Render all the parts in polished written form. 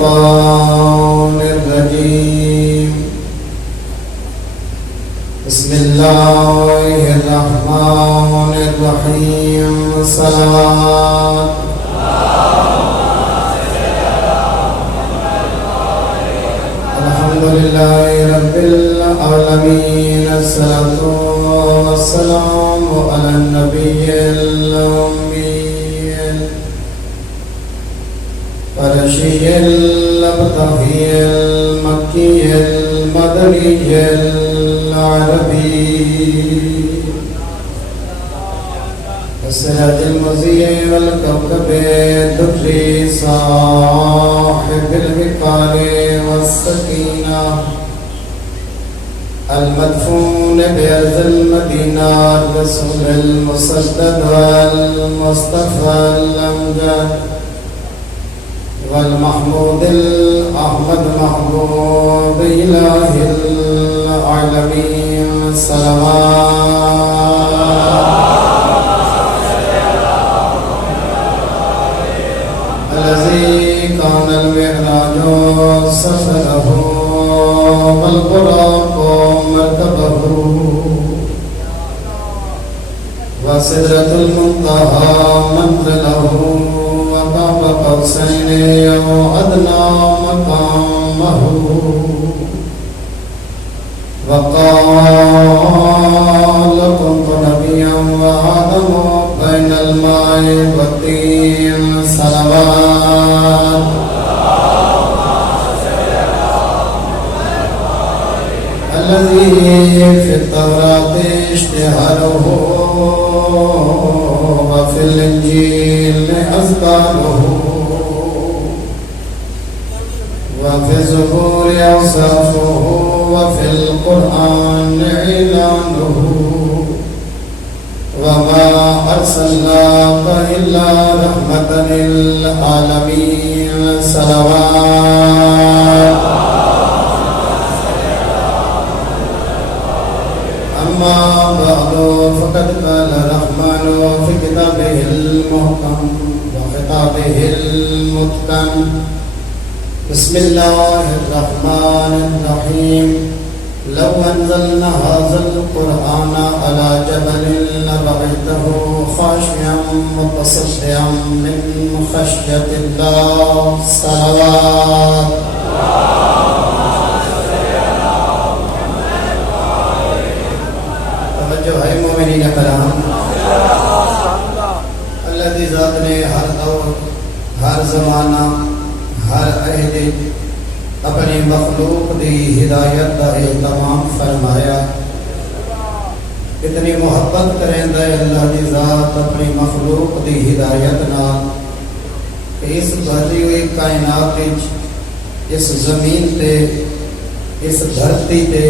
الشيطان الرجيم بسم الله الرحمن الرحيم صلوات الحمد لله رب العالمين الصلاة والسلام على النبي الأمي القرشي الأبطحي المكي المدني العربي السراج المضيء والكوكب الدري صاحب الوقار والسكينة المدفون بأرض المدينة الرسول المسدد والمصطفى الأمجد والمحمود الأحمد محبوب إله العالمين صلوات الذي كان المعراج سفره والبراق مركبه وسدرة المنتهى منزله وقاب قوسين أو أدنى مقامه وقال كنت نبيا وآدم بين الماء والطين صلوات الذي في التوراة اشتهاره وفي الإنجيل أذكاره وفي الزبور أوصافه وفي القرآن إعلانه وما أرسلناك إلا رحمة للعالمين صلوات أما بعد فقد قال الرحمن في كتابه المحكم وخطابه المتقن بسم الله الرحمن الرحيم لو أنزلنا هذا القرآن على جبل لرأيته خاشعا متصدعا من خشية الله صلوات توجہ ہے مومنین کرام الذی ذات نے ہر دور ہر زمانہ ہر عہد اپنی مخلوق دی ہدایت دا اہتمام فرمایا اتنی محبت کریں دے اللہ دی ذات اپنی مخلوق دی ہدایت نال اس بھری ہوئی کائنات اس زمین تے اس دھرتی تے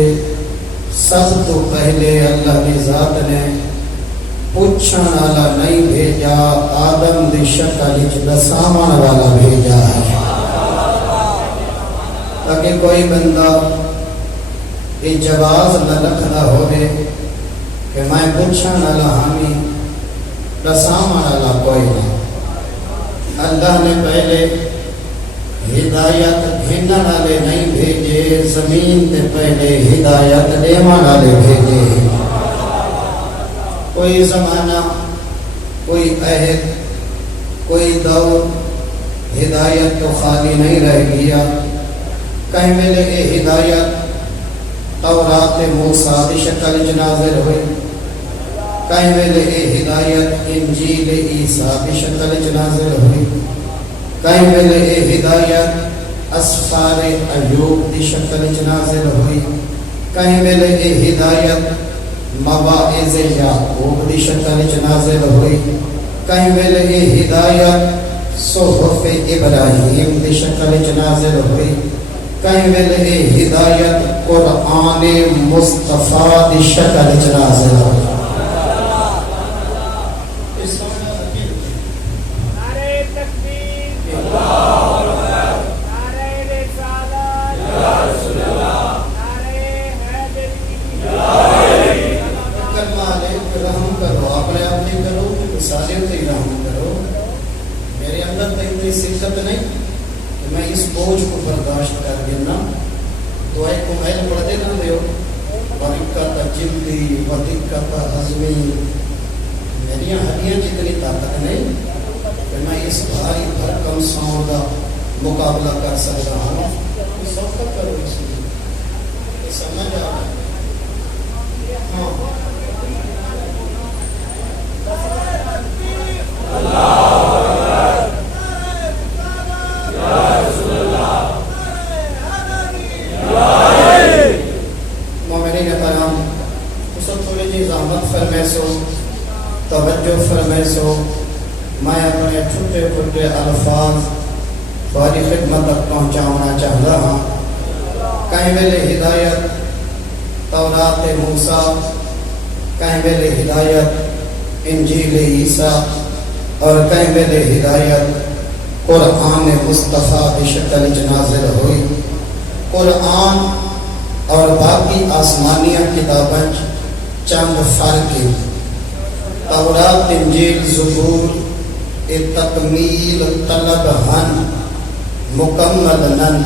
سب تو پہلے اللہ دی ذات نے پوچھن والا نہیں بھیجا آدم دی شکل وچ دساون والا بھیجا ہے تاکہ کوئی بندہ یہ جواز نہ رکھنا ہوئے کہ میں پوچھن والا ہمیں دساون والا کوئی نہ اللہ نے پہلے ہدایت گھنن والے نہیں بھیجے زمین تے پہلے ہدایت دیون والے بھیجے کوئی زمانہ کوئی عہد کوئی دور ہدایت تو خالی نہیں رہ گیا کہیں ویلے یہ ہدایت تورات موسیٰ دی شکل وچ نازل ہوئی کہیں ویلے یہ ہدایت انجیل عیسیٰ دی شکل وچ نازل ہوئی کہیں ویلے یہ ہدایت اسفار ایوب دی شکل وچ نازل ہوئی کہیں ویلے یہ ہدایت مواعظ یعقوب دی شکل وچ نازل ہوئی کہیں ویلے یہ ہدایت صحف ابراہیم دی شکل وچ نازل ہوئی کہیں ویلے یہ ہدایت قرآن مصطفیٰ دی شکل وچ نازل ہوئی بوجھ کو برداشت کر دینا دعائیں کو محل پڑھتے نہ دیو برکت جلدی ودقت ہضمی میری ہڈیاں جتنی طاقت نہیں کہ میں اس بھاری بھرکم ساؤں کا مقابلہ کر سکتا ہوں. سوقت کرو اس لیے یہ سمجھ آ رہا ہے. ہاں مومنین کرام سب تھوڑی جی زحمت فرمائے سو توجہ فرمائے سو میں اپنے چھوٹے چھوٹے الفاظ تھوڑی خدمت تک پہنچانا چاہتا ہوں. کہیں ویلے ہدایت تورات موسیٰ کہیں ویلے ہدایت انجیل عیسیٰ اور کہیں ویلے ہدایت قرآن مصطفیٰ کی شکل نازل ہوئی. قرآن اور باقی آسمانیہ کتابیں چند فرق ہیں. تورات انجیل زبور تکمیل طلب ہن مکمل نن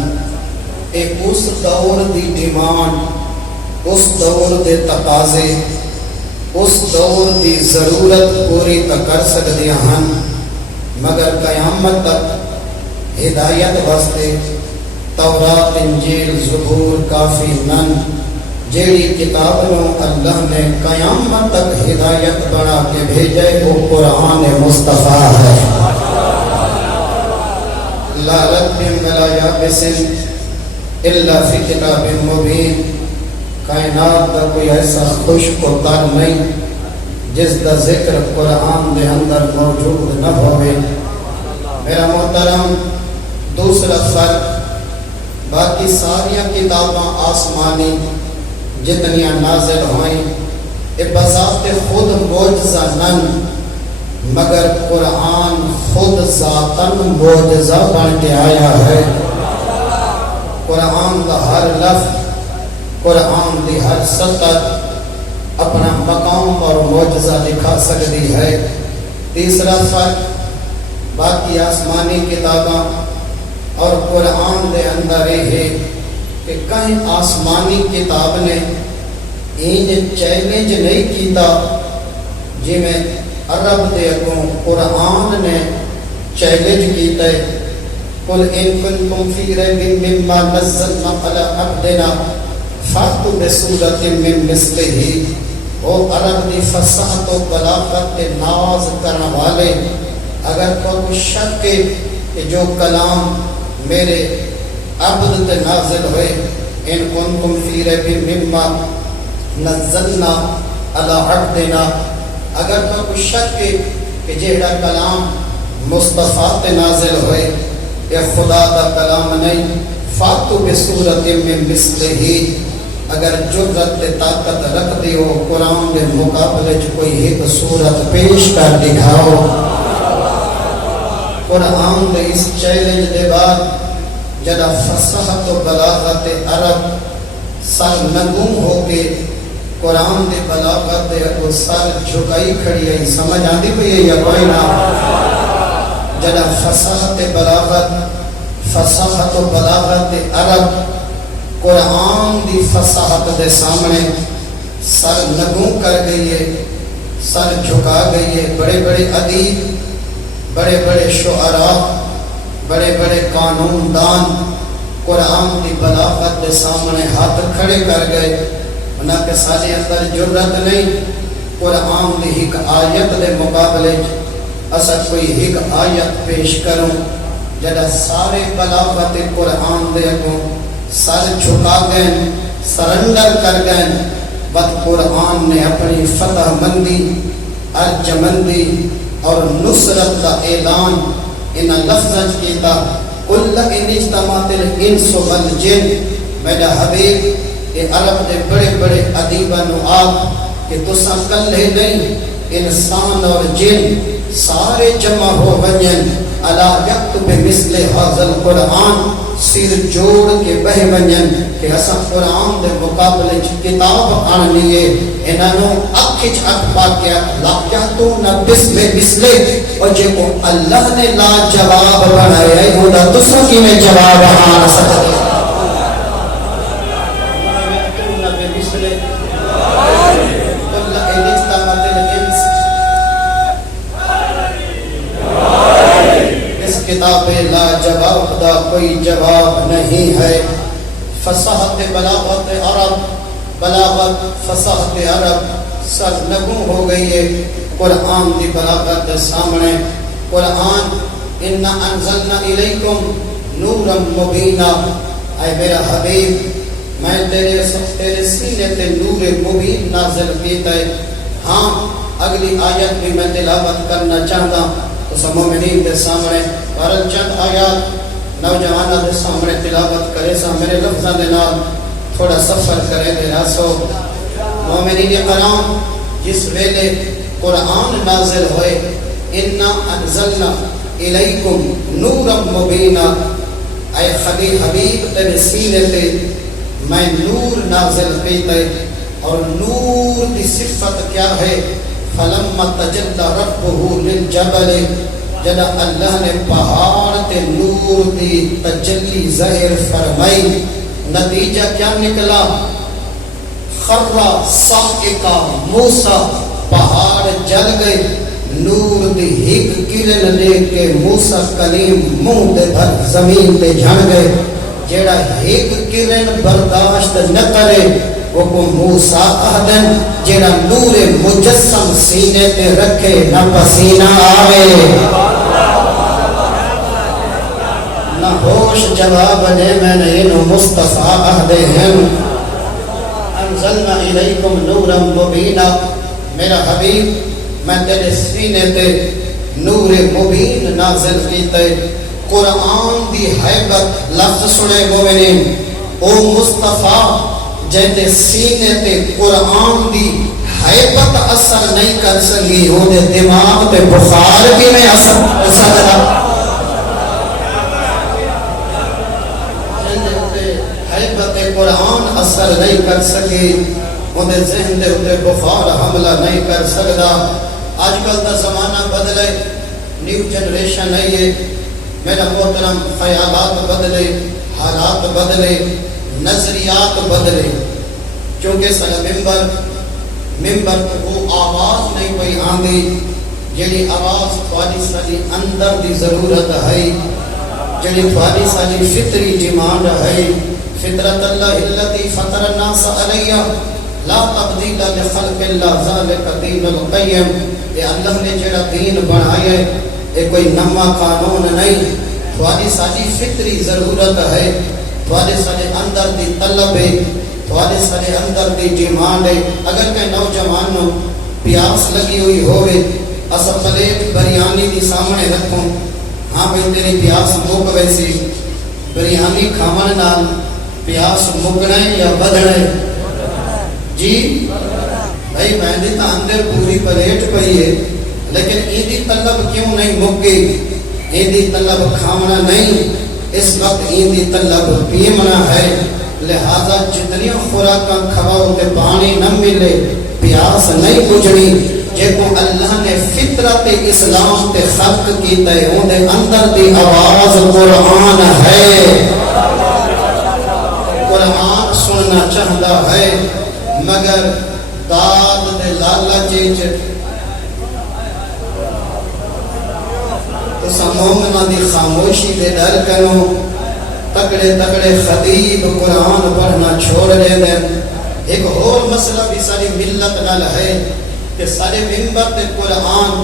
اس دور دی ڈیمانڈ اس دور دے تقاضے اس دور دی ضرورت پوری کر سکدیاں ہن مگر قیامت تک ہدایت واسطے تورات انجیل زبور کافی نن. جیڑی کتاب نو اللہ نے قیامت تک ہدایت بنا کے بھیجے وہ قرآن مصطفیٰ ہے. لا رب ولا یابس الا فی کتاب مبین. کائنات کا کوئی ایسا خشک و تر نہیں جس کا ذکر قرآن دے اندر موجود نہ ہوئے. میرا محترم دوسرا فرق باقی ساری کتاباں آسمانی جتنیاں نازل ہوئیں یہ بذات خود معجزہ نن مگر قرآن خود ذاتاً معجزہ بن کے آیا ہے. قرآن کا ہر لفظ قرآن کی ہر سطر اپنا مقام اور معجزہ دکھا سکتی ہے. تیسرا فرق باقی آسمانی کتاباں اور قرآن دے اندر یہ ہے کہ کہیں آسمانی کتاب نے انج چیلنج نہیں کیتا جی میں عرب دے اگوں قرآن نے چیلنج کیتا ہے. قل ان کنتم فی ریب مما نزلنا علی عبدنا فاتوا بسورۃ من مثلہ. وہ عرب دی فصاحت و بلاغت کے ناز کرنے والے اگر کوئی شک ہے کہ جو کلام میرے عبد تے نازل ہوئے ان کنتم فی ریب مما نزلنا علی عبدنا اگر کوئی شک ہے کہ جیڑا کلام مصطفیٰ تے نازل ہوئے یہ خدا دا کلام نہیں فاتوا بسورۃ من مثلہ. اگر جرت تے طاقت رکھ دیو قرآن دے مقابلے چ کوئی ایک صورت پیش کر دکھاؤ. قرآن دے اس چیلنج دے بعد جدا فصاحت و بلاغت عرب سر نگم ہو کے قرآن دے بلاغت دے کو سر جھکائی کھڑی ہے. سمجھ آتی پئی ہے یا کوئی نہ؟ جدا فصاحت و بلاغت عرب قرآن دی فصاحت دے سامنے سر نگوں کر گئی ہے سر جھکا گئی ہے. بڑے بڑے ادیب بڑے بڑے شعراء بڑے بڑے قانون دان قرآن کی بلاغت کے سامنے ہاتھ کھڑے کر گئے. انہاں کے سارے اندر جرت نہیں قرآن کی ایک آیت دے مقابلے اصل کوئی ایک آیت پیش کروں جڑا سارے بلاغت قرآن دے اگوں سر جھکا گئے سرنڈر کر گئے. بد قرآن نے اپنی فتح مندی ارجمندی اور نصرت کا اعلان ان لفظ کیتا کل ان اجتماعت الانس والجن. میرا حبیب یہ عرب دے بڑے بڑے ادیباں نو آپ کہ تساں کلے نہیں انسان اور جن سارے جمع ہو ونجن الا یکتب مثل ھذا القرآن سر جوڑ کے بہ ونجن کہ اساں قرآن دے مقابلے چ کتاب آنی ہے انہاں اکھ چ اکھ پا کے لا یاتون بسم مثل اور جے کو اللہ نے لا جواب بنایا ہے خدا تساں کیویں جواب آن سکدے کتاب لا جواب دا کوئی جواب نہیں ہے فصاحت بلاغت عرب بلاغت فصاحت عرب سرنگوں ہو گئی ہے قرآن دی بلاغت سامنے قرآن انا انزلنا الیکم نورا مبینا اے میرا حبیب میں تیرے سینے تے نور مبین نازل کیتا ہے ہاں اگلی آیت بھی میں تلاوت کرنا چاہتا تو مومنین کے سامنے بارہ چند آیات نوجوانہ دے سامنے تلاوت کرے سا میرے لفظاں دے نال تھوڑا سفر کرے دے راسو مومنین کرام جس ویلے قرآن نازل ہوئے انا انزلنا الیکم نورا مبینا اے خلیل حبیب تیرے سینے تے میں نور نازل کیتے اور نور دی صفت کیا ہے فلما تجلی ربہ للجبل جب اللہ نے پہاڑ تے نور دی تجلی ظاہر فرمائی نتیجہ کیا نکلا خر صاعقہ موسیٰ پہاڑ جل گئے نور دی ہک کرن لے کے موسیٰ کلیم منہ دے بھر زمین تے جھڑ گئے جیڑا ہک کرن برداشت نہ کرے وہ کو موسیٰ اہدن جیڑا نور مجسم سینے تے رکھے نہ پسینہ آوے نہ ہوش جواب دے میں نے انہوں مصطفیٰ اہدے ہیں انزلنا الیکم نورا مبینا میرا حبیب میں تیرے سینے تے نور مبین نازل کیتے قرآن دی حیبت لفظ سنے مومنین او مصطفیٰ جیتے سینے تے قرآن دی حیبت اثر نہیں کر سکی ہو دے دماغ تے بخار کی میں اثر کر سکتا جیتے حیبت قرآن اثر نہیں کر سکی ہو دے ذہن دے اتے بخار حملہ نہیں کر سکتا آج کل دا زمانہ بدلے نیو جنریشن نہیں ہے میرا محترم خیالات بدلے حالات بدلے نظریات بدلے چونکہ سارا ممبر وہ آواز نہیں کوئی آندی جڑی آواز تھوڑی ساری اندر دی ضرورت ہے جڑی تھوڑی ساری فطری ڈیمانڈ ہے فطرت اللہ التی فطر الناس علیہ لا تبدیل لخلق اللہ ذالک دین القیم یہ اللہ نے جڑا دین بنایا یہ کوئی نما قانون نہیں تھوڑی ساری فطری ضرورت ہے تھوڑے سارے اندر دی طلب ہے تھوڑے سارے اندر دی ڈیمانڈ ہے اگر کہ نوجوانوں پیاس لگی ہوئی ہوئے اسا پلیٹ بریانی دی سامنے رکھوں ہاں بھئی تیری پیاس مک ویسی بریانی کھامن نال پیاس مکنے یا بدھنے جی بھائی میں دی تا اندر پوری پلیٹ پئی ہے لیکن ایدی طلب کیوں نہیں مکی ایدی طلب کھامنا نہیں اس وقت ایدی طلب پیمنا ہے لہذا جتنی خوراکاں کھواؤ تے پانی نہ ملے پیاس نہیں بجھنی جے کو اللہ نے فطرت اسلام تے خلق کیتا ہے ان دے اندر دی آواز قرآن ہے قرآن سننا چاہتا ہے مگر داد دے لالا چیچ تو سمومنہ دی خاموشی دے ڈر کروں تکڑے تکڑے خطیب قرآن پڑھنا چھوڑ دے دیں ایک اور مسئلہ بھی ساری ملت نال ہے کہ سارے ممبر تے قرآن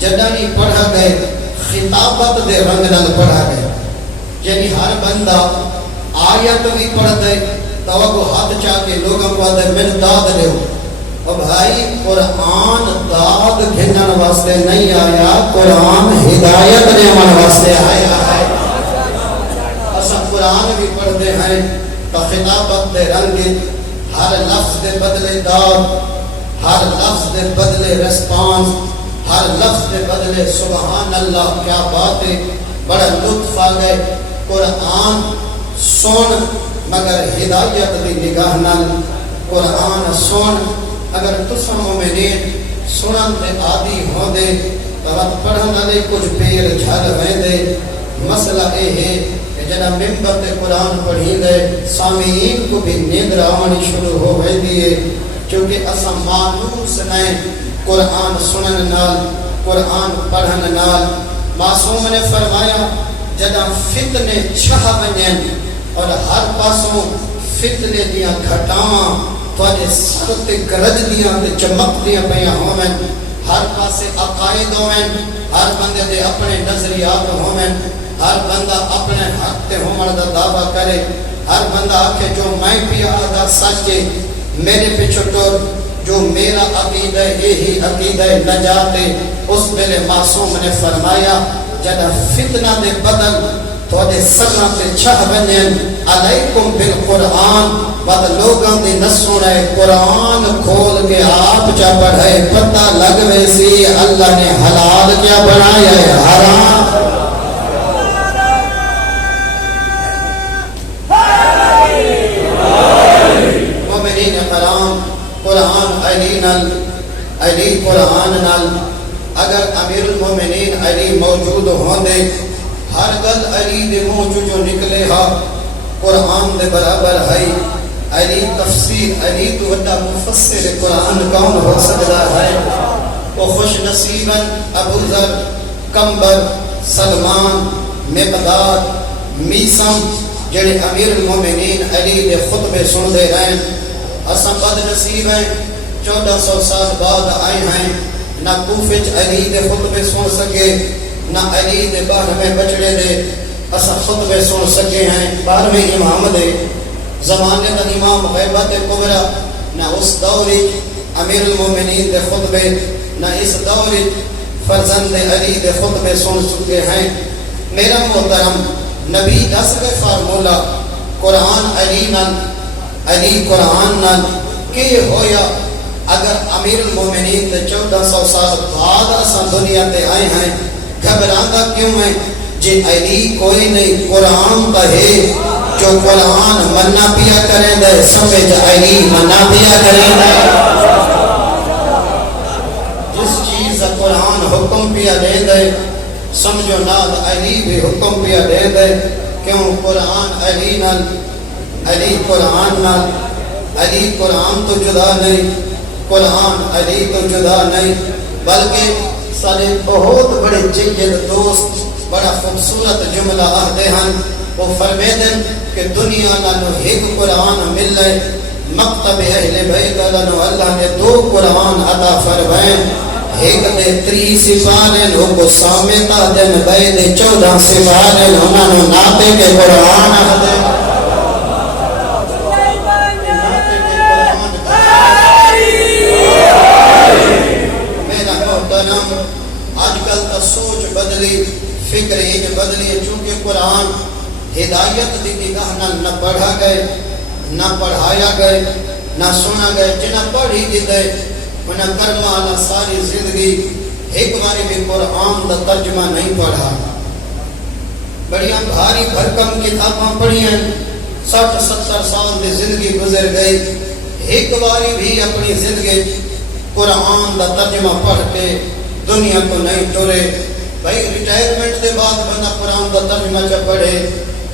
جدانی پڑھا گئے خطابت دے رنگ نال پڑھا گئے یعنی ہر بندہ آیت بھی پڑھ دے توقع ہاتھ چاہ کے لوگوں کو دے میں داد لے اور بھائی قرآن داد گھنن واسطے نہیں آیا قرآن ہدایت نے من واسطے آیا ہے اسا قرآن بھی پڑھتے ہیں تو خطابت دے رنگ ہر لفظ دے بدلے داد ہر لفظ دے بدلے ریسپانس ہر لفظ دے بدلے سبحان اللہ کیا بات ہے بڑا لطف آ گئے قرآن سن مگر ہدایت دی نگاہ نال قرآن سن اگر تساں مومنین سنن تے عادی ہوندے تو پڑھن والے کچھ پیر جھل ویندے مسئلہ یہ ہے کہ جنا ممبر تے قرآن پڑھی دے سامعین کو بھی نیند آنی شروع ہو ویندی ہے کیونکہ اساں مانوس نہیں قرآن سنن نال قرآن پڑھن نال معصوم نے فرمایا جنا فتنے چھہ ونجن اور ہر پاسوں فتنے دیاں گھٹاواں تواڈے سر تے گرج دیاں تے چمک دیاں پیاں ہوویں ہر پاسے عقائد ہوویں ہر بندے دے اپنے نظریات ہوویں ہر بندہ اپنے حق تے ہومن دا دعویٰ کرے ہر بندہ آکھے جو میں پیا دا سچ ہے میرے پیچھے ٹور جو میرا عقیدہ یہی عقیدہ نجات ہے اس ویلے معصوم نے فرمایا جدا فتنہ دے بدل تواڈے سراں تے چھہ ونجن علیکم بالقرآن بد لوگاں دی نہ سنے قرآن کھول کے آپ جا پڑھے پتہ لگوے سی اللہ نے حلال کیا بنایا ہے حرام مومنین کرام قرآن علی قرآن نال اگر امیر المومنین علی موجود ہوندے ہر گل علی دے منہ جو نکلے ہا قرآن دے برابر ہے علی تفسیر علی تو وڈا مفسر قرآن کون ہو سکتا ہے وہ خوش نصیباً ابو ذر کمبر سلمان مقداد میسم جڑے امیر المومنین علی دے خطبے سن دے رہے اساں بد نصیب ہیں 1400 سال بعد آئے ہیں نہ کوفے علی دے خطبے سن سکے نہ علی دے 12ویں بچڑے دے اساں خطبے سن سکے ہیں 12ویں امام دے زمانے دا امام غیبت کبرا نہ اس دور امیر المومنین دے خطبے نہ اس دور فرزند علی دے خطبے سن سکے ہیں میرا محترم نبی دس کے فارمولا قرآن علی قرآن نال کہ ہویا اگر امیر المومنین دے 1400 سال بعد اساں دنیا تے آئے ہیں گھبرانا کیوں ہے جے علی کوئی نہیں قرآن کا ہے جو قرآن مننا پیا کریں دے سمجھ علی مننا پیا کریں دے جس چیز قرآن حکم پیا دے دے سمجھو ناد علی بھی حکم پیا دے دے کیوں قرآن علی نال علی قرآن نال علی قرآن تو جدا نہیں قرآن علی تو جدا نہیں بلکہ سارے بہت بڑے جید دوست بڑا خوبصورت جملہ آہدے ہیں وہ فرمیدن کہ دنیا نالو ایک قرآن مل لے مکتب اہل بیت اللہ نے 2 قرآن عطا فرمائیں ایک دے 3 سپارے لوگو سامتا دن بے دے 14 سپارے انہوں نے ناتے کے قرآن آہدے میرا محترم آج کل کا سوچ بدلی فکر ایک بدلی چونکہ قرآن ہدایت دی نگاہ نہ پڑھا گئے نہ پڑھایا گئے نہ سنا گئے جنہ پڑھی دی دے انہیں کرمانا ساری زندگی ایک باری بھی قرآن دا ترجمہ نہیں پڑھا بڑیاں بھاری بھرکم کتاباں پڑھی ہیں 60-70 سال دی زندگی گزر گئی ایک باری بھی اپنی زندگی قرآن دا ترجمہ پڑھ کے دنیا کو نہیں ٹورے بھائی ریٹائرمنٹ دے بعد بندہ قرآن دا ترجمہ چا پڑھے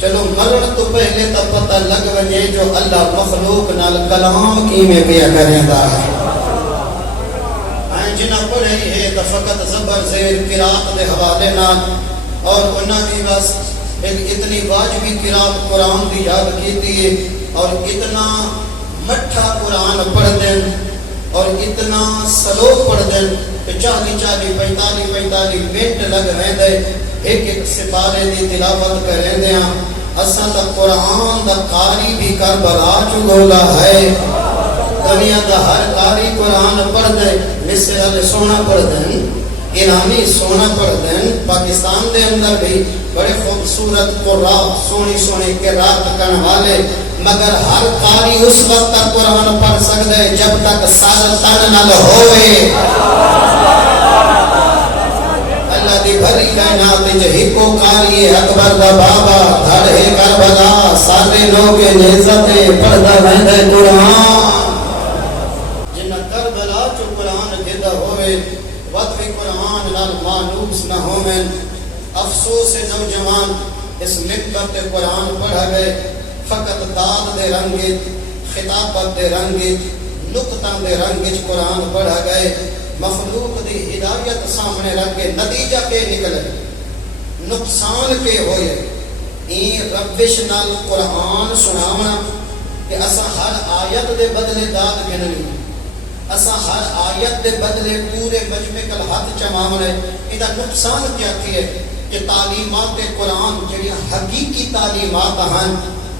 چلو مرن تو پہلے تا پتہ لگ وجے جو اللہ مخلوق نال کلام کی میں پیا کریں دا ہے جنہ پڑھے ہے تا فقط زبر زیر قرآن دے حوالے نال اور انہاں بھی بس ایک اتنی واجبی قرآن قرآن دی یاد کیتی ہے اور اتنا مٹھا قرآن پڑھ دیں اور اتنا سلو پڑھ دیں کہ 40-45 منٹ لگ رہے دے ایک سپارے دی تلاوت کریں دے اساں تا قرآن دا قاری بھی کربلا چگولا ہے دنیا دا ہر قاری قرآن پڑھ دے مصر علی سونا پڑھ دیں ایرانی سونا پڑھ دیں پاکستان دے اندر بھی بڑے خوبصورت قرآن سونی قرآن کرنے والے مگر ہر قاری اس وقت تک قرآن پڑھ سکتے ہیں جب تک سلطان نہ ہوئے اللہ دی بھری کائنات جہی کو قاری اکبر دا بابا دھڑے کربلا سارے لوگ نیزت پڑھدا ویندے قرآن جنہ کربلا چو قرآن گدا ہوئے وطوی قرآن نال مانوس نہ ہوئے افسوس نوجوان اس مقبت قرآن پڑھا گئے فقط داد دے رنگت خطابت دے رنگت نقطہ دے رنگت قرآن پڑھا گئے مخلوق دی ہدایت سامنے رکھ کے نتیجہ کے نکلے نقصان کے ہوئے این ربش نال قرآن سناونا کہ اسا ہر آیت دے بدلے داد گننی اسا ہر آیت دے بدلے پورے مجمع کل ہاتھ چماونے ایدہ نقصان کیا کیے کہ تعلیمات قرآن جڑی حقیقی تعلیمات ہیں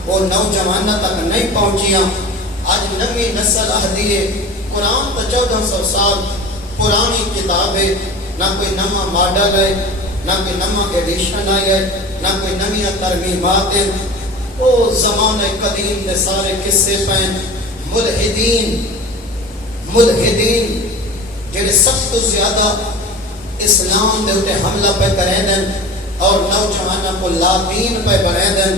وہ نوجوانہ تک نہیں پہنچیاں آج نوی نسل اہدیے قرآن تو 1400 سال پرانی کتابیں نہ کوئی نما ماڈل ہے نہ کوئی نما ایڈیشن آئی ہے نہ کوئی نمی ترمیمات ہیں وہ زمانے قدیم دے سارے قصے پہیں ملحدین جنہیں سب تو زیادہ اسلام دے اٹھے حملہ پہ کریں دیں اور نوجوانہ کو لا دین پہ بڑھیں دیں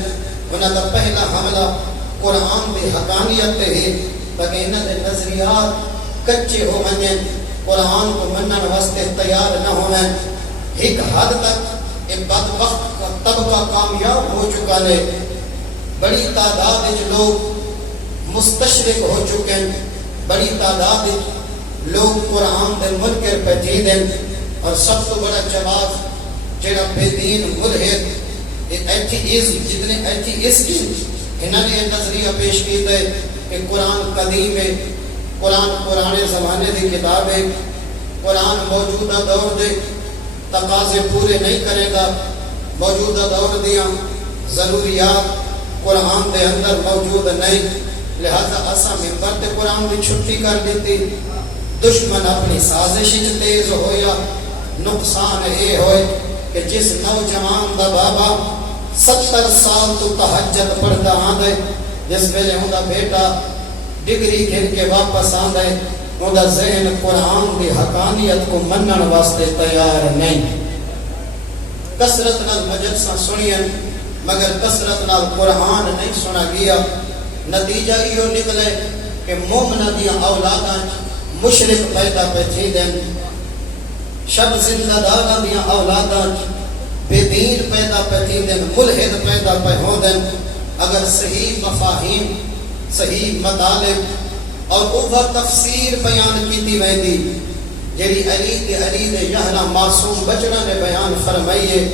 انہاں دا پہلا حملہ قرآن دی حقانیت تے ہی تاکہ انہاں دے نظریات کچے ہو منیں قرآن کو منن واسطے تیار نہ ہوئے ایک حد تک ایک بدبخت کا طبقہ کامیاب ہو چکا ہے بڑی تعداد لوگ مستشرق ہو چکے ہیں بڑی تعداد لوگ قرآن دے منکر پہ جیدیں اور سب تو بڑا جواب جڑا بے دین ملحد ایتھیزم جتنے ایتھیسٹ انہوں نے نظریہ پیش کیتا ہے کہ قرآن قدیم ہے قرآن پرانے زمانے دی کتاب ہے قرآن موجودہ دور دے تقاضے پورے نہیں کرے گا موجودہ دور دیا ضروریات قرآن دے اندر موجود نہیں لہذا اسا ممبر تے قرآن دی چھٹی کر دیتی دشمن اپنی سازش تیز ہویا نقصان یہ ہوئے کہ جس نوجوان دا بابا 70 سال تو تہجد پڑھتا آندے جس ویلے ہوندا بیٹا ڈگری گھن کے واپس آندے ہوندا ذہن قرآن دی حقانیت کو منن واسطے تیار نہیں کثرت نال مجلساں سنین مگر کثرت نال قرآن نہیں سنا گیا نتیجہ یہ نکلے کہ مومنہ دیا اولاداں مشرک پیدا پہ تھی دیں شب زندہ داغا دیا اولاداں بے دین پیدا پہ تھی دیں ملحد پیدا پہ ہو دیں اگر صحیح مفاہیم صحیح مطالب اور اوہ تفسیر بیان کی تھی ویدی جیڑی علی دے یہنا معصوم بچنا نے بیان فرمائیے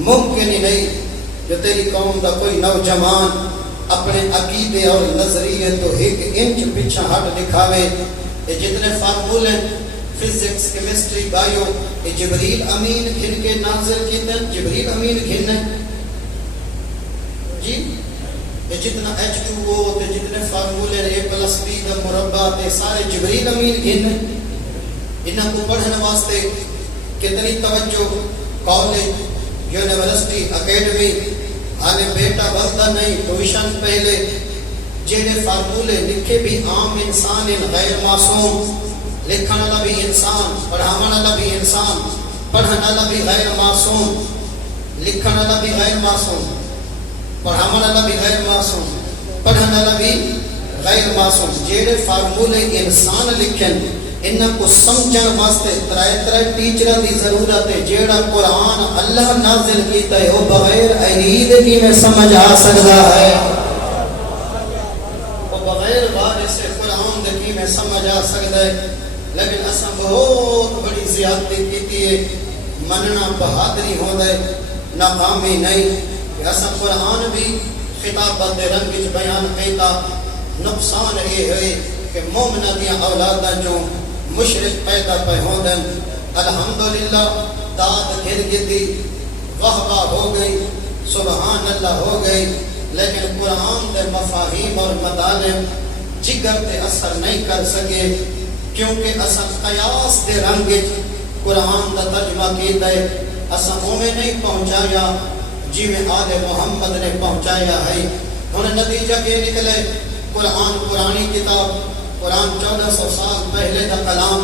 ممکن ہی نہیں جو تیری قوم دا کوئی نوجوان اپنے عقیدے اور نظریے تو ایک انچ پیچھا ہٹ دکھاوے یہ جتنے فارمولے فزکس کیمسٹری بائیو یہ جبریل امین گھن کے نازل کیتے ہیں جبریل امین گھن جی یہ جتنا H2O تے جتنے فارمولے A+B دا مربع تے سارے جبریل امین گھن انہاں کو پڑھنے واسطے کتنی توجہ کالج یونیورسٹی اکیڈمی آنے بیٹا بلدہ نہیں ٹویشن پہلے جیڑے فارمولے لکھے بھی عام انسان غیر معصوم لکھن والا بھی انسان پڑھاون والا بھی انسان پڑھن والا بھی غیر معصوم لکھن والا بھی غیر معصوم پڑھاون والا بھی غیر معصوم پڑھن والا بھی غیر معصوم جیڑے فارمولے انسان لکھن انہاں کو سمجھن واسطے ترائے ٹیچراں دی ضرورت ہے جیڑا قرآن اللہ نازل کیتا ہے وہ بغیر عید کی میں سمجھ آ سکتا ہے وہ بغیر وارث سے قرآن کی میں سمجھ آ سکتا ہے لیکن اساں بہت بڑی زیادتی کیتی ہے مننا بہادری ہوندا ہے ناکامی نہیں کہ اساں قرآن بھی خطابت دے رنگ وچ بیان کیتا نقصان یہ ہے کہ مومنہ دیا اولاداں جو مشرک پیدا پہ ہوندن الحمدللہ داد گھر گتی وحبہ ہو گئی سبحان اللہ ہو گئی لیکن قرآن دے مفاہیم اور مطالب جگر تے اثر نہیں کر سکے کیونکہ اسا قیاس دے رنگ قرآن دا ترجمہ کیتا ہے اسا اومیں نہیں پہنچایا جی میں آل محمد نے پہنچایا ہے انہیں نتیجہ کے نکلے قرآن پرانی کتاب قرآن 1400 سال پہلے کا کلام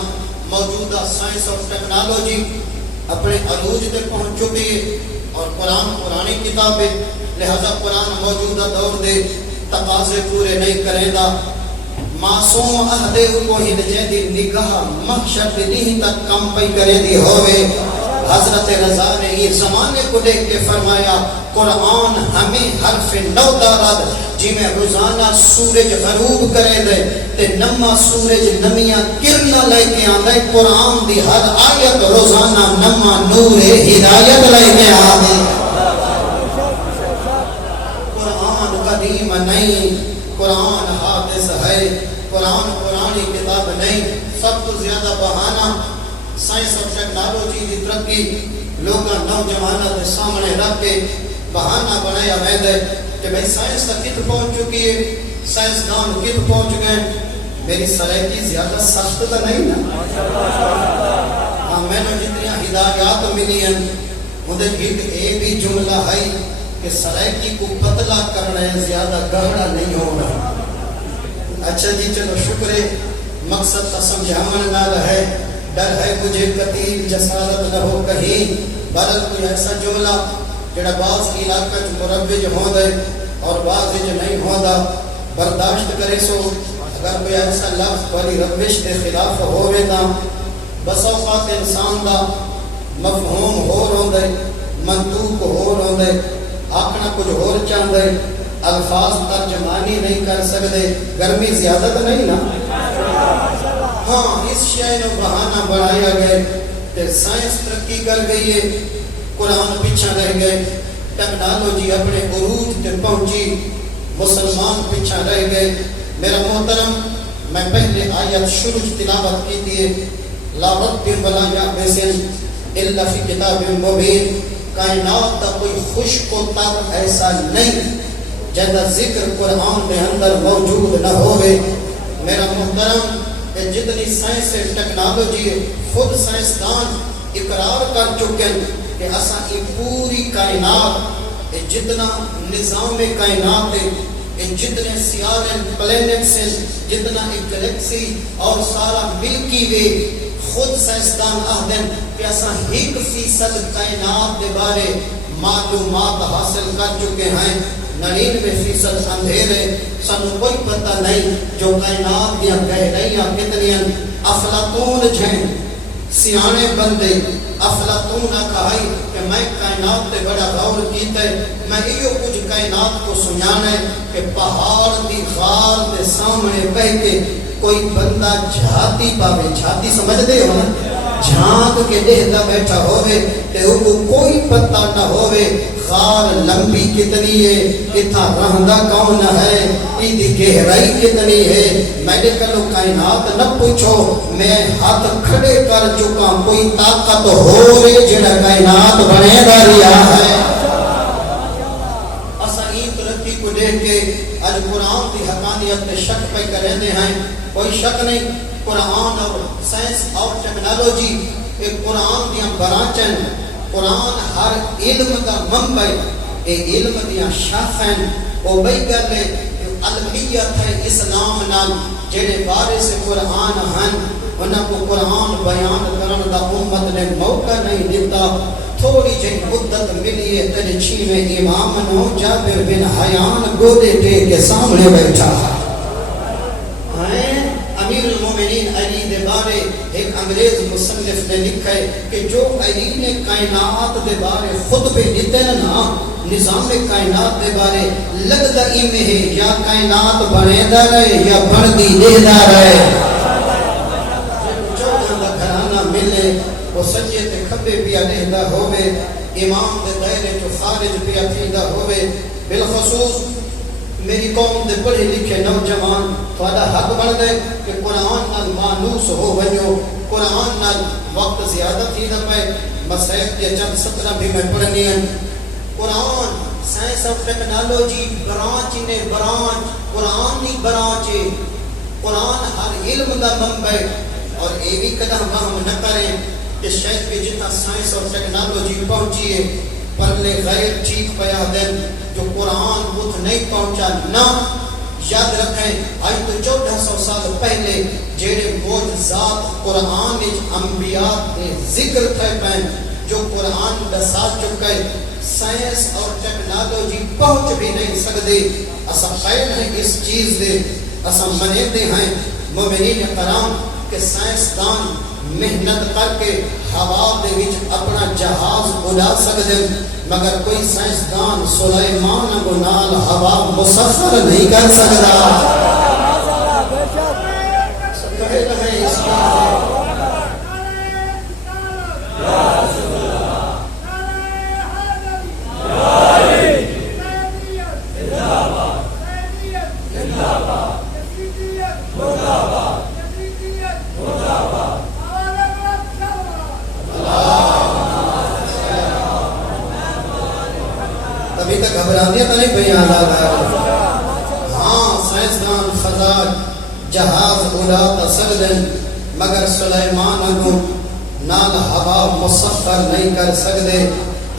موجودہ سائنس اور ٹیکنالوجی اپنے عروج تے پہنچ چکی ہے اور قرآن پرانی کتاب ہے، لہذا قرآن موجودہ دور دے تقاضے پورے نہیں کرے گا۔ معصوم عہدے کو ہی جیدی نگاہ محشر دے نہیں تک کم پئی کرے دی ہوئے۔ حضرت رضا نے یہ زمانے کو دیکھ کے فرمایا قرآن ہمیں حرف نو دارد جی میں روزانہ سورج غروب کرے دے تے نما سورج نمیاں کرنا لے کے آن دے، قرآن دی ہر آیت روزانہ نما نور ہدایت لے کے آن دے۔ قرآن قدیم نہیں، قرآن حادث ہے، قرآن پرانی کتاب نہیں۔ سب تو زیادہ بہانہ سائنس اور ٹیکنالوجی کی ترقی لوگ نوجوانوں کے سامنے رکھ کے بہانہ بنایا میں دے کہ بھئی سائنس تک کت پہنچ چکی ہے، سائنسدان کت پہنچ گئے۔ میری سرائکی زیادہ سخت تو نہیں نا، ہاں میں نے جتنی ہدایات ملی ہیں انہیں ایک بھی جملہ ہے کہ سرائکی کو پتلا کرنا ہے، زیادہ گہرا نہیں ہونا۔ اچھا جی چلو شکر ہے، مقصد تا سمجھامن نہ رہے، ڈر ہے مجھے قتیل جسارت نہ ہو کہیں۔ بہرحال کوئی ایسا جملہ جڑا بعض علاقہ مربج ہوندا ہے اور بعض جو نہیں ہوندا برداشت کرے سو۔ اگر کوئی ایسا لفظ والی روش کے خلاف ہوئے تا بس اوقات انسان دا مفہوم ہو رہندا ہے، منطوق ہو رہندا ہے، آکھنا کچھ اور چاہندا ہے، الفاظ ترجمانی نہیں کر سکتے۔ گرمی زیادہ تو نہیں نا؟ ہاں اس شے نو بہانہ بنایا گئے کہ سائنس ترقی کر گئی ہے، قرآن پیچھے رہ گئے، ٹیکنالوجی اپنے عروج تے پہنچی، مسلمان پیچھے رہ گئے۔ میرا محترم میں پہلے آیت شروع تلاوت کی تھی، لا رب ولا یابس الا فی کتاب مبین۔ کائنات کا کوئی خشک و تر ایسا نہیں جیسا ذکر قرآن کے اندر موجود نہ ہوئے۔ میرا محترم کہ جتنی سائنس ٹیکنالوجی خود سائنسدان اقرار کر چکے ہیں کہ اساں یہ پوری کائنات جتنا نظام کائنات ہے، جتنے سیارے پلینٹس ہیں، جتنا ایک گلیکسی اور سارا ملکی وے، خود سائنسدان آہدن کہ اساں 1% کائنات کے بارے معلومات حاصل کر چکے ہیں۔ 99% اندھیرے، سنو کوئی پتہ نہیں جو کائنات دیا گہرائیاں کتنی ہیں۔ افلاطون جھیں سیانے بندے، افلاطون نے کہا کہ میں کائنات تے بڑا غور کیتا ہے، میں یہ کچھ کائنات کو سنانا ہے کہ پہاڑ دی غار دے سامنے بہ کے کوئی بندہ جھاتی پاوے، جھاتی سمجھ دے ہو نا، جھانک کے دیکھتا بیٹھا ہوئے تے وہ کوئی پتہ نہ ہوئے غار لمبی کتنی ہے، اتنا رہندہ کون ہے، اتنی گہرائی کتنی ہے۔ میں نے کہا کائنات نہ پوچھو، میں ہاتھ کھڑے کر چکا، کوئی طاقت ہو رہے جڑا کائنات بنے دا رہا ہے۔ اساں این ترقی کو دیکھ کے آج قرآن کی حقانیت میں شک پہ کرنے ہیں، کوئی شک نہیں۔ قرآن اور سائنس اور ٹیکنالوجی ایک قرآن دیا برانچن، قرآن ہر علم کا منبع، اے علم دیا شاخیں، او بھئی گلے علمیت ہے اسلام نال جڑے بارے سے قرآن ہیں، انہاں کو قرآن بیان کرن دا امت نے موقع نہیں دیتا۔ تھوڑی جہی مدت ملی ہے تیرے چھیویں امام نو جابر بن حیان گودے دے کے سامنے بیٹھا ہے۔ امیر المومنین علی دے بارے ایک انگریز مصنف نے لکھا ہے کہ جو علی نے کائنات دے بارے خطبے دیتے نا، نظام کائنات دے بارے لگتا ایمیں ہے یا کائنات بنے دا رہے یا بڑھدی دے دا رہے۔ جو گھندا گھرانا ملے وہ سجے تے کھبے پیا لہدا ہوئے، امام دے دائرے جو خارج پیا تھیدا ہوئے۔ بالخصوص میری قوم دے پڑھے لکھے نوجوان تھوڑا حق بن گئے کہ قرآن نال مانوس ہو ونجو، قرآن نال وقت زیادہ تھی نہ پائے۔ مسائب کے چند 17 بھی میں پڑھنی ہیں۔ قرآن سائنس اور ٹیکنالوجی برانچ نے برانچ، قرآن نہیں برانچ ہے۔ قرآن ہر علم دا منبع، اور یہ بھی قدم ہم نہ کریں کہ شاید کہ جتنا سائنس اور ٹیکنالوجی پہنچی ہے پرلے غیر ٹھیک پیا دن جو قرآن بدھ نہیں پہنچا نہ۔ یاد رکھیں آج تو 1400 سال پہلے جیڑے معجزات قرآن انبیاء کے ذکر تھے پہن جو قرآن دسا چکے سائنس اور ٹیکنالوجی پہنچ بھی نہیں سکتے. اسا خیر ہیں اس چیز دے, اسا منیتے ہیں مومنین کرام کہ سائنسدان محنت کر کے ہوا دے وچ اپنا جہاز اڑا سکتے, مگر کوئی سائنسدان سلیمان کو نال ہوا مسخر نہیں کر سکتا. کہے رہے اس ابھی تک گھبرانے تو نہیں پہ آزاد ہے. ہاں سائنسدان فضا جہاز اڑا سکدن مگر سلیمان کو نال ہوا مسخر نہیں کر سکتے.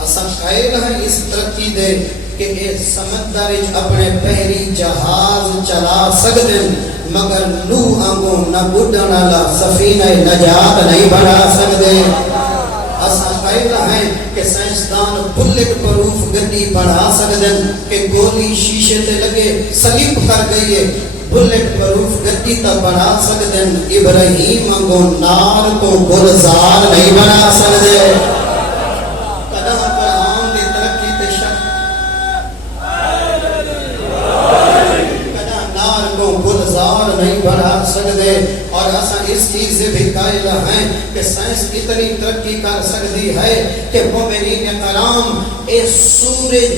اسا قائل ہیں اس ترقی دے کہ اے سمندر اپنے پہری جہاز چلا سکدن مگر نوح کو نہ بڈن والا سفینہ نجات نہیں بنا سکتے. اسا قائل ہیں کہ سائنسدان بلٹ پروف گڈی بنا سکدن کہ گولی شیشے تے لگے سلپ کر گئی ہے بلٹ پروف گڈی تا بنا سکدن. ابراہیم کو نار کو گلزار نہیں بنا سکتے. قدم قرآن دی ترقی تے شک قدم نار کو گلزار نہیں بنا سکتے. اور ایسا اس چیز سے بھی قائل ہیں کہ سائنس اتنی ترقی کر سکتی ہے کہ مومنین کرام اے سورج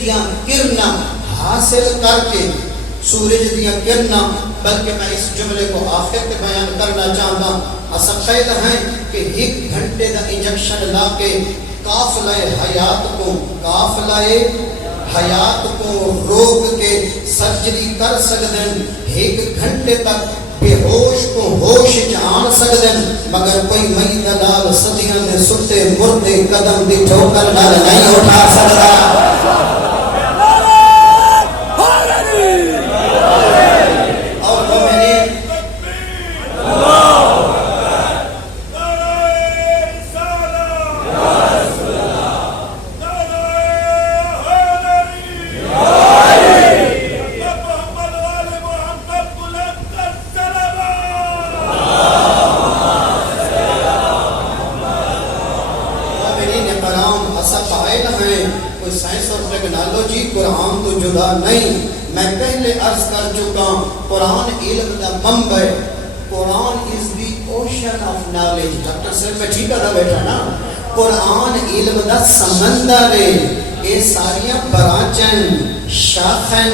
دیا کرنا حاصل کر کے سورج دیا کرنا, بلکہ میں اس جملے کو آخر کے بیان کرنا چاہتا. اسا قائل ہیں کہ 1 گھنٹے دا انجیکشن لا کے قافلہ حیات کو روک کے سرجری کر سکدن. 1 گھنٹے تک بے ہوش کو ہوش جان سکدن مگر کوئی مئی دلال صدیاں دے ستے مردے قدم دی ٹھوکر نال نہیں اٹھا سکتا. اور مومنین قرآن تو جدا نہیں. میں پہلے عرض کر چکا قرآن علم دا منبع. قرآن is the ocean of knowledge. Doctor صاحب میں ٹھیک ہے بیٹھا نا. قرآن علم دا سمندر ہے. یہ ساریاں برانچن شاخن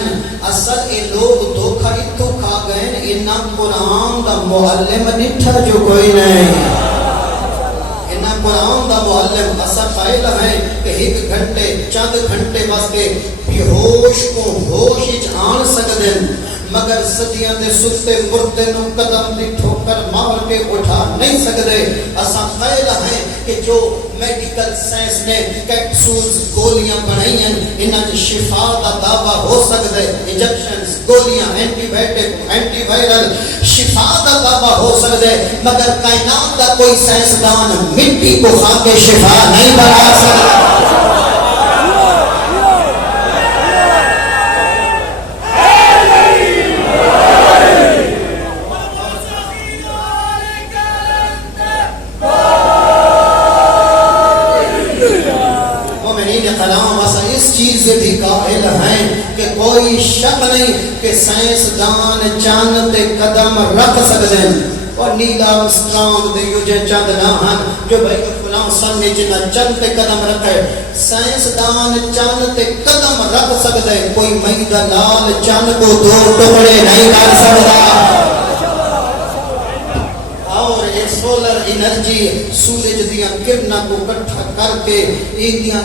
اصل اے لوگ دھوکھا اتو کھا گئے انہاں قرآن دا معلم نٹھا جو کوئی نہیں. قرآن دا معلم اثر قائل ہیں کہ 1 گھنٹے چند گھنٹے واسطے بے ہوش کو ہوش آن سکدن مگر صدیاں دے ستے مردے نو قدم دی ٹھوکر مار کے اٹھا نہیں سکدے. اسا قائل ہیں کہ جو میڈیکل سائنس نے کیپسولز گولیاں بنائی ہیں انہاں دی شفا دا دعویٰ ہو سکدے. انجیکشنز گولیاں اینٹی بائیوٹک اینٹی وائرل شفا دا دعویٰ ہو سکدے مگر کائنات دا کوئی سائنسدان مٹی کو کھا کے شفا نہیں بنا سکتا. بھی قائل ہیں کہ کوئی شک نہیں کہ سائنسدان چاند تے قدم رکھ سکتے ہیں. اور نیلا اسٹرانگ دے یوجے چند نہ ہن جو بھائی فلاں سن نے جنہ چند تے قدم رکھے. سائنسدان چاند تے قدم رکھ سکتے ہیں, کوئی مئی دا لال چاند کو 2 ٹکڑے نہیں کر سکتا. اور یہ سولر انرجی سورج دیا کرنا کو کٹھا کر کے ایدیاں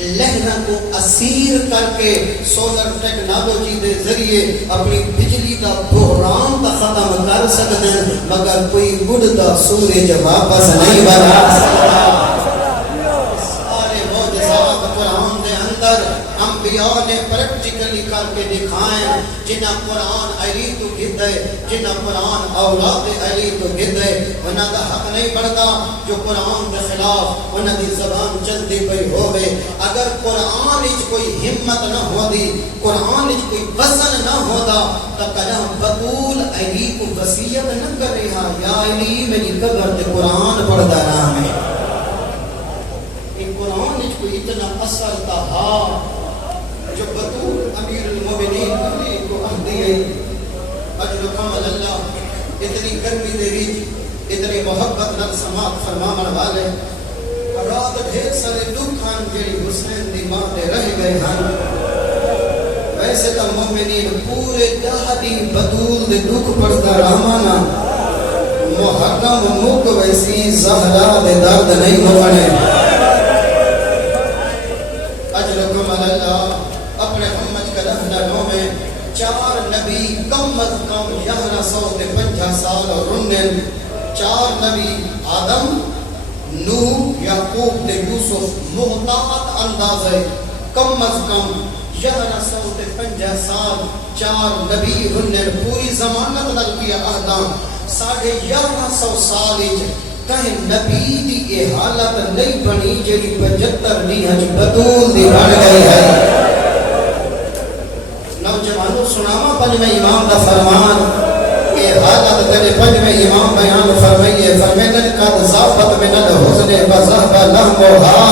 لہرہ کو اسیر کر کے سولر ٹیکنالوجی دے ذریعے اپنی بجلی دا بحران دا ختم کر سکتے ہیں مگر کوئی گڑدا سورج واپس نہیں بنا سکتا. سارے معجزات قرآن دے اندر انبیاء نے پریکٹیکلی کر کے دکھائیں جنہ قرآن علی تو گدے جنہ قرآن اولاد علی تو گدے انہاں دا حق نہیں بڑھتا جو قرآن کے خلاف انہاں دی زبان چلتی پئی ہوئے اگر قرآن اچ کوئی ہمت نہ ہو دی قرآن اچ کوئی وزن نہ ہوتا تو کلام بطول علی کو وصیت نہ کر رہا یا علی میری قبر تے قرآن پڑھدا رہا ہے قرآن کوئی اتنا اثر تھا جو بطول امیر المومنین علی کو عہدی ہے اجر کمال اللہ اتنی گرمی دے وچ اتنی محبت نال سماعت فرماون والے رات ڈھیر سارے دکھان جڑی حسین دی ماں تے رہ گئے ہیں ویسے تو مومنین پورے دہاڑی بطول دے دکھ پڑھدا رہوانا محرم مک ویسی زہرا دے درد نہیں ہونے اپنے محمد کا لہنوں میں 4 نبی کم از کم 1150 سال اور رنن 4 نبی آدم نوح یعقوب تے یوسف محتاط انداز ہے کم از کم 1150 سال 4 نبی رنن پوری ضمانت نال کیا عہداں 1150 سال کہیں نبی دی یہ حالت نہیں بنی جیڑی 75 نیہج بطول دی بن گئی ہے نوجوانوں سناما پنجویں امام دا فرمان یہ حالت تیرے پنجویں امام بیان فرمائیے فرمیدن قد ضافت من الحسن بذہب لہموہا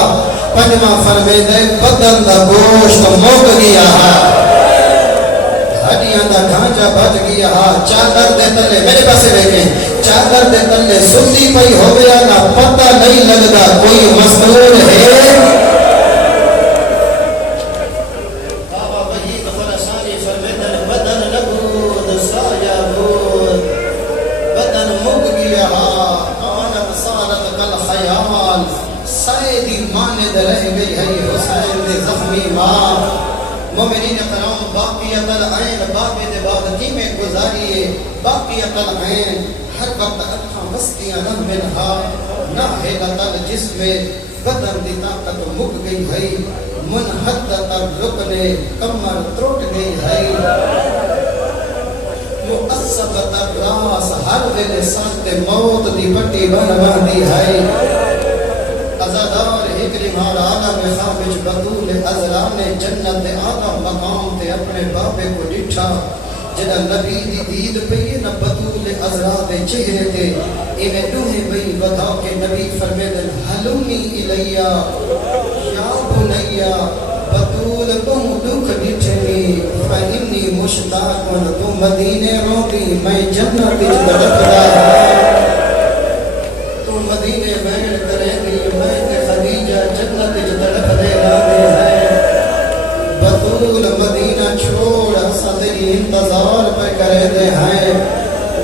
پنجویں فرمیدن بدن دا گوشت مک گیا ہڈیاں دا ڈھانچہ بچ گیا چادر دے تلے میرے پاسے دیکھیں چادر دے تلے سنی پئی ہویا نہ پتہ نہیں لگدا کوئی مسئول ہے بابا وحید خراسانی فرمیدن بدن لبود سایہ بود بدن مک گیا آنت سالت کل خیال سیدی ماند رہ گئی ہے حسین دے زخمی ماں مومنین کرام باقیت العین بابے دے بعد کی میں گزاریے باقیت العین ہر وقت اکھاں بستیاں نہ منہا نہ حیلت الجسم بدن دی طاقت مک گئی ہے منحدت الرکن کمر ترٹ گئی ہے مؤصبت الراس ہر ویلے سانت موت دی بٹی بنوا دی ہے ازادار ہکری مار عالم خوابج بطول ازرا نے جنت آدم مقام تے اپنے بابے کو ڈٹھا جدا نبی دی دید پئی نہ بطول ازرا دے چہرے تے ایویں دوہیں بئی بتا کے نبی فرمیدن حلومی الیا یا بنیا بطول تم دکھ ڈٹھنی فہنی مشتاق تو مدینے روٹی میں جنت تڑپدا تو مدینے بین کرے میں خدیجہ جنت تڑپ دے لاتے ہیں بطول مدینہ چھوڑ صدری انتظار پہ کرے دے ہیں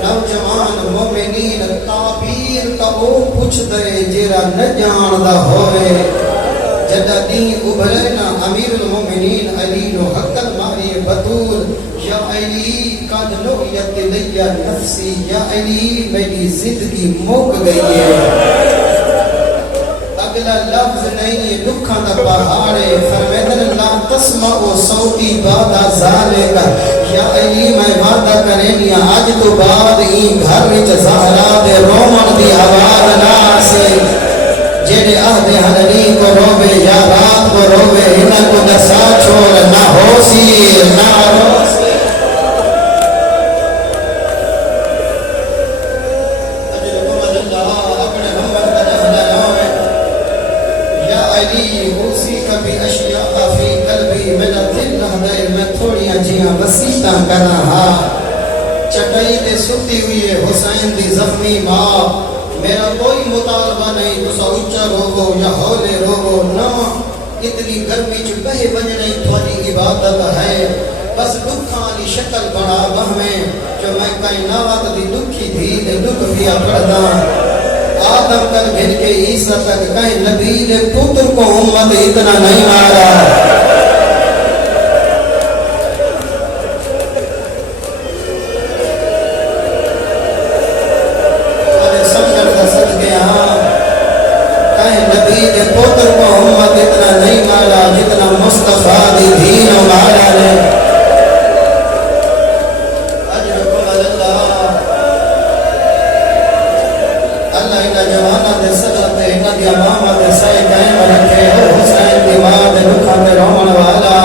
نوجوان مومنین تعبیر کا او پوچھ دے جیرا نہ جاندہ ہوئے جدہ دین ابھرے نا امیر المومنین علی نو حقل ماری بطول یا علی قد نویت لیا نفسی یا علی میری زندگی موک گئی ہے اگلا لفظ نہیں دکھاں دا پہاڑے فرمیدن لا تسمع صوتی بعد ذالک یا علی میں وعدہ کریں یا آج تو بعد این گھر وچ زہرا دے رومن دی آواز نہ سے جیڑے عہد حننی کو روے یا رات کو روے انہاں کو دسا چھوڑ نہ ہو سیر نہ ہو سیر وسیطہ کرنا ہاں چٹائی تے ستی ہوئی ہے حسین دی زخمی ماں میرا کوئی مطالبہ نہیں تسا اچھا روگو یا ہولے روگو نہ اتنی گرمی چ بہے بن نہیں تھوڑی عبادت ہے بس دکھانی شکل بڑا بہمیں جو میں کائنات دی دکھی تھی دے دکھ پیا پڑھدا آدم کر گھن کے عیسیٰ تک کہیں نبی دے پتر کو امت اتنا نہیں مارا اللہ انہا جوانا دے صدر تے انہا دیا ماما دے سائے قائم رکھے او حسین دی ماں دے رکھا دے رومن والا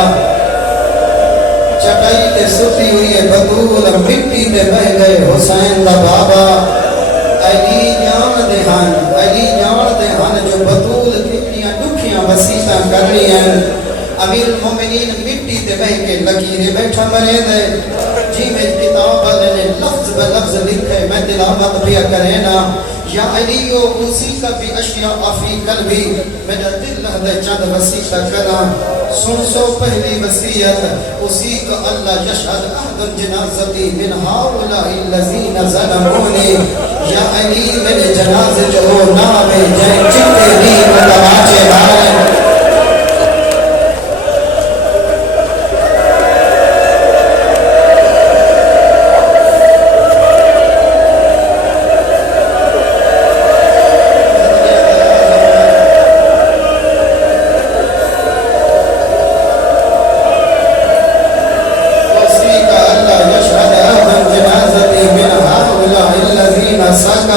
چٹائی تے ستی ہوئی ہے بطول مٹی تے بہ گئے حسین دا بابا علی جان دے ہن جو بطول کتنیاں دکھیاں وسیطہ کرنی ہیں امیر المومنین مٹی تے بہ کے لکیرے بیٹھا مرے دے جی میں کتاب نے لفظ بلفظ لکھے میں تلاوت بھی کرینا یا علیو اسی کا بھی اشیاء فی قلبی میرا دل لہدے چند وسیطہ کرا سن سو پہلی وسیعت اسی کا اللہ یشہد احدم جنازتی من ہاولا اللذین ظلمونی یا علی میرے جنازے جو نامے جائے چکے بھی متواچے مارے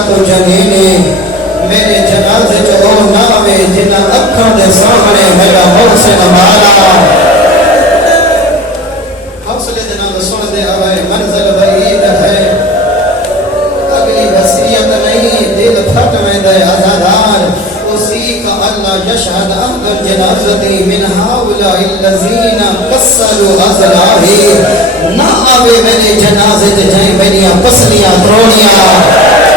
تو جنینے میرے جنازے جو نامے جنہ اکھاں دے سامنے میرا حوصلہ مالا حوصلے جناب سن دے آئے منزل بعید ہے اگلی وسیعت نہیں دل پھٹ میں دے آزادار اسی کا اللہ یشہد احدم جنازتی من ہاولا اللذین قصلوا ازلاہی نہ آوے میرے جنازے جائیں میریاں پسلیاں ترونیاں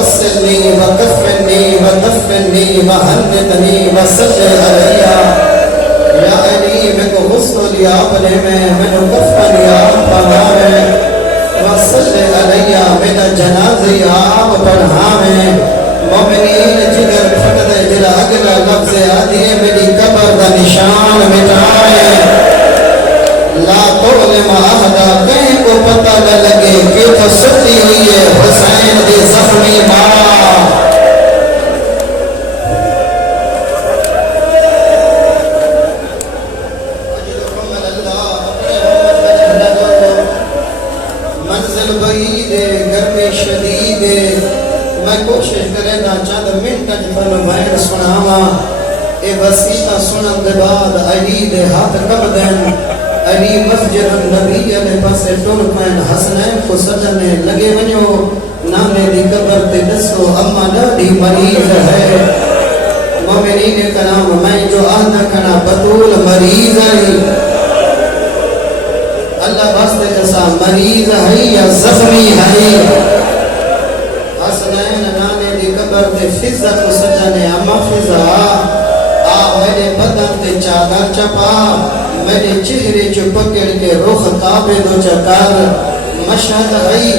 غسلني وكفني ودفني وهندني وصل عليا يا علي میں کو غسل یا اپنے میں کو کفن یا پڑھا میں وصل عليا میرا جنازہ آپ پڑھا میں مومنین جگر پھٹ دے جرا اگلا لفظ آدھی میری قبر دا نشان مٹائے لا تظلم احدا کہیں کو پتہ نہ لگے کہ تو ستی ہوئی ہے حسین دی زخمی ماں منزل بعید گرمی شدید میں کوشش کرے نا چند منٹ جتن میں سناواں اے وسیطہ سنن دے بعد علی دے ہاتھ کب دین علی مسجد النبی علیہ پاسے ٹرپین حسنین کو سجنے لگے ونیو نانے دی قبر تے دسو اما ڈاڈی مریض ہے مومنین کرام میں جو آنا کنا بطول مریض ہے اللہ باستے جسا مریض ہے یا زخمی ہے حسنین نانے دی قبر تے فضا کو سجنے اما فضا میرے بدن تے چادر چپا میرے چہرے جو پکڑ کے رخ کعبے دو چکر مشہد ہے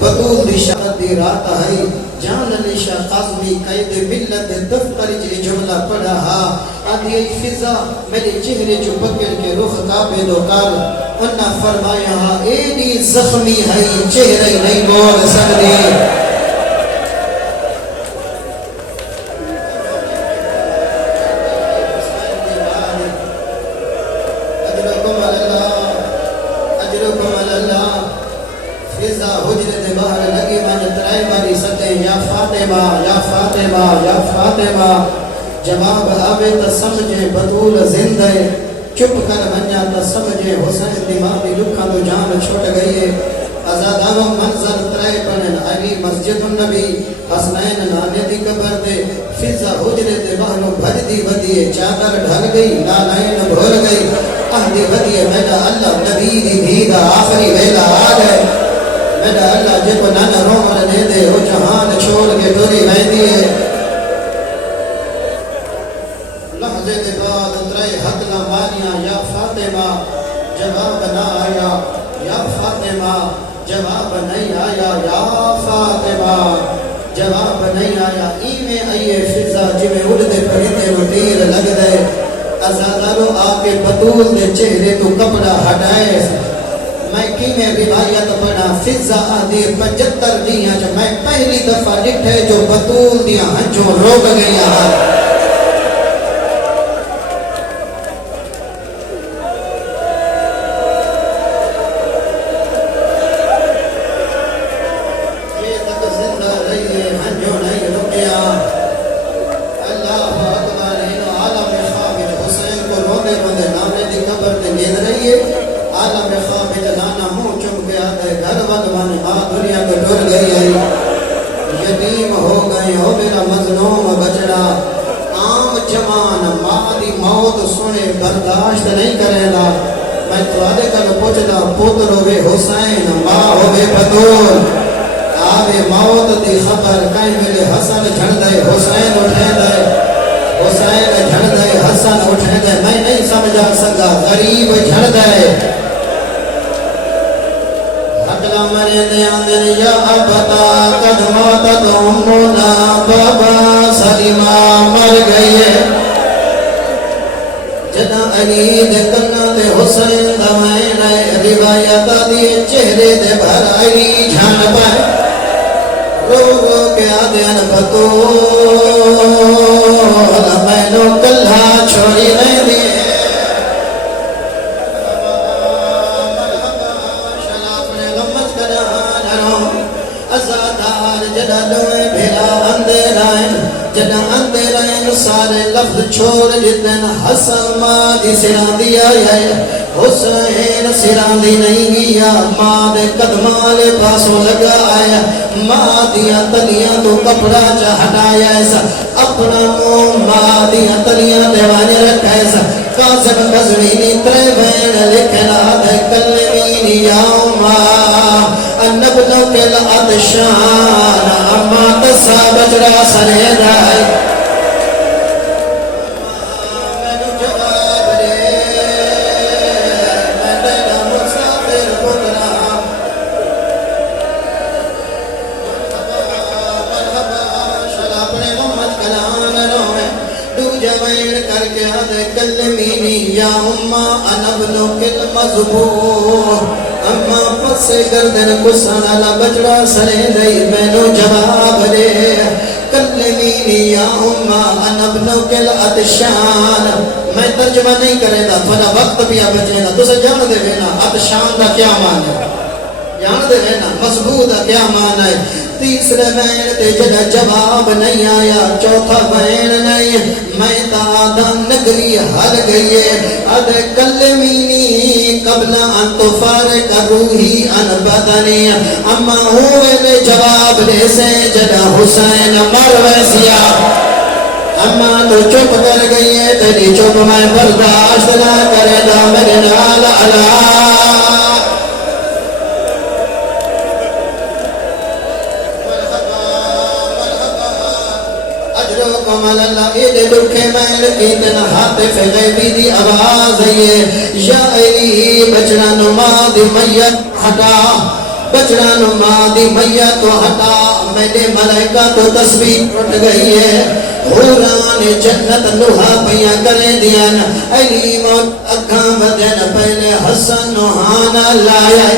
بطول دی شہد دی رات ہے جان علی شاہ قاسمی قید ملت دفتر جی جملہ پڑھا آدھی ای فضا میرے چہرے جو پکڑ کے رخ کعبے دو کر انہا فرمایا ایڈی زخمی ہے چہرے نہیں بول سکتے جواب آوے تا سمجھے بطول زندہ چپ کر بنیا تا سمجھے حسین دماغی لکھا تو جان چھوٹ گئی ہے آزاد آوام منظر ترائے پڑھن علی مسجد النبی حسنین نانے دی قبر دے فضا حجرے دے بہنو بھر دی بدیے چادر ڈھل گئی لالائن بھول گئی اہدی بدیے میڈا اللہ نبی دی بھیدہ آخری ویلہ آ گئے میڈا اللہ جے کو نانا رومر دے دے وہ جہان چھوڑ کے ٹوری میں دیئے لحظے دے بعد اترائے حد نہ ماریاں یا فاطمہ جواب نہ آیا یا فاطمہ جواب نہیں آیا یا فاطمہ جواب نہیں آیا ایمیں آئیے فضا جی میں اڑدے پڑھتے وہ تیر لگ دے ازادارو آکے بطول دے چہرے تو کپڑا ہٹائے میں کی میں روایت پڑھا فضا آدھی 75 دیاں جو میں پہلی دفعہ ڈٹھے جو بطول دیاں ہنچوں روک گئی زمانے دی قبر تے نیند رہی ہے عالم خواب جلانا منہ چم کے آتا ہے گھر وگوانے ماں دنیا کو ٹر گئی ہے یتیم ہو گئے ہو میرا مظلوم بچڑا عام جوان ماں دی موت سنے برداشت نہیں کرے گا میں تھوڑے کل پوچھدا پتر ہوے حسین ماں ہوے بطول آوے موت دی خبر کہیں میرے حسن جھڑ دے حسین اٹھے دے حسین جھڑ دے حسن اٹھے دے میں نہیں سمجھا سکا غریب جھڑ دے اگلا مرے دے آندن یا ابتا قد موتت امنا بابا سلیمہ مر گئی ہے جنا علی دے کنا دے حسین دمائن روایت دیے چہرے دے بھر علی جھان پائے رو رو کے آدھین بطول میں نو کلھا چھوڑی نہیں دیے شلافنے غمت کنانوں ازادار جنا دوئے بھیلا اندرائن جنا اندرائن سارے لفظ چھوڑ جتن حسن ماں دی سران دیا ہے حسین سران دی نہیں گیا ماں دے قدمالے پاسوں لگا آیا ماں دیا تلیاں تو کپڑا چا ہٹایا ایسا اپنا منہ ماں دیا تلیاں دیوانے رکھا ایسا قاسم قزوینی ترے بین لکھنا دے کلمینی یاؤما النبلو کے لعدشان اما تسا بجرا سرے دائی یا اما انا ابنک المذبوح اما پس گردن کسان علا بجڑا سرے دئی مینو جواب دے کلمینی یا اما انا ابنک العطشان میں ترجمہ نہیں کرے دا تھوڑا وقت بھی بچے دا تو سے جان دے وینا عطشان دا کیا معنی ہے جان دے وینا مذبوح دا کیا معنی ہے تیسرے بین تے جگہ جواب نہیں آیا چوتھا بین نہیں میں تعداد نگری حل گئی ہے اد کلمینی قبل ان تفارق روحی ان بدنی اما ہوئے میں جواب دے سے جگہ حسین مرویسیا اما تو چپ کر گئی ہے تیری چپ میں برداشت نہ کرے دا میرے نال اللہ کمال اللہ اید دکھے میں لکیتن حاطف غیبی دی آواز ہے یا علی بچڑا نما دی میت ہٹا بچڑا نما دی میت تو ہٹا میرے ملائکہ تو تسبیح اٹھ گئی ہے حوران جنت لوہا پیا کرے دیان علی موت اکھاں بدن پہلے حسن نوحانا لایا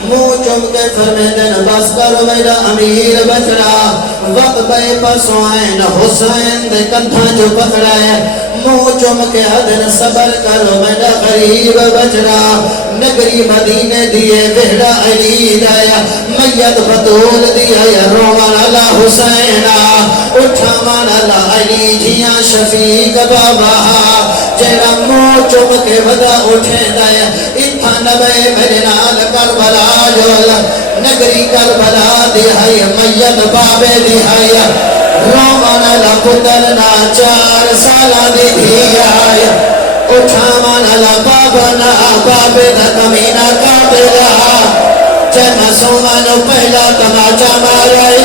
منہ چم کے فرمیدن بس کرو میرا امیر بچڑا وقت بے پسوں آئین حسین دے کندھا جو پکڑا ہے منہ چم کے حدن صبر کرو میرا غریب بچڑا نگری مدینے دیے بہڑا علی دایا میت بطول دیا یا رومان اللہ حسینہ اٹھا مان اللہ علی جیاں شفیق بابا جیڑا منہ چم کے ودا اٹھے دایا اتھا نبے میرے نال کربلا جولا نگری کربلا دہائی میت بابے دہائی رومان اللہ پترنا 4 سالہ دی دھیائی اٹھا مان اللہ بابنا بابے دا کمینہ کابلا جنہ سومانو پہلا تماچا مارائی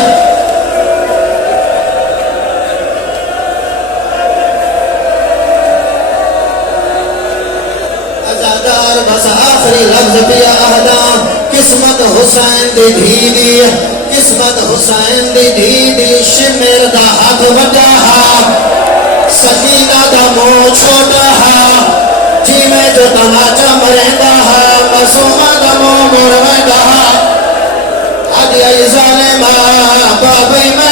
بس آخری لفظ پیا اہدام قسمت حسین دی دھی قسمت حسین دی دھی شمر دا ہاتھ وڈا سکینہ دا منہ چھوٹا جی میں جو تماچا مریندا مسومہ دا منہ مرویندا آدھی ظالمہ بابی میں